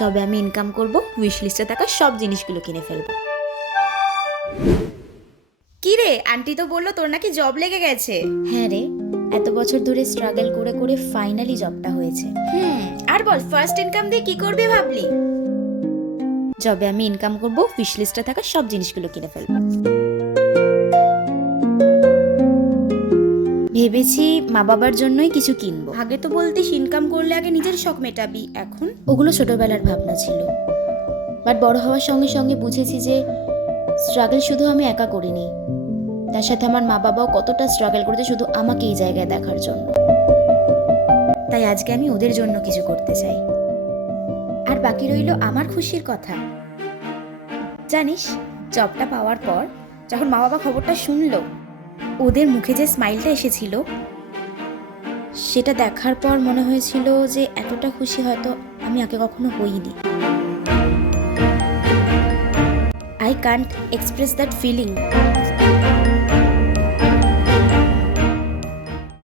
যবে আমি ইনকাম করব উইশ লিস্টে থাকা সব জিনিসগুলো কিনে ফেলবো। কি রে, আন্টি তো বললো তোর নাকি জব লেগে গেছে। হ্যাঁ রে, এত বছর ধরে স্ট্রাগল করে করে ফাইনালি জবটা হয়েছে। আর বল, ফার্স্ট ইনকাম দিয়ে কি করবি ভাবলি? যবে আমি ইনকাম করব উইশ লিস্টে থাকা সব জিনিসগুলো কিনে ফেলবো। ভেবেছি মা বাবার জন্যই কিছু কিনবো। আগে তো বলতিস ইনকাম করলে আগে নিজের শখ মেটাবি, এখন? ওগুলো ছোটবেলার ভাবনা ছিল, বাট বড় হওয়ার সঙ্গে সঙ্গে বুঝেছি যে স্ট্রাগল শুধু আমি একা করিনি, তার সাথে আমার মা বাবাও কতটা স্ট্রাগল করেছে শুধু আমাকে এই জায়গায় দেখার জন্য। তাই আজকে আমি ওদের জন্য কিছু করতে চাই। আর বাকি রইল আমার খুশির কথা। জানিস, জবটা পাওয়ার পর যখন মা বাবা খবরটা শুনলো, ওদের মুখে যে স্মাইলটা এসেছিল, সেটা দেখার পর মনে হয়েছিল যে এতটা খুশি হয়তো আমি আগে কখনো হইনি। I can't express that feeling.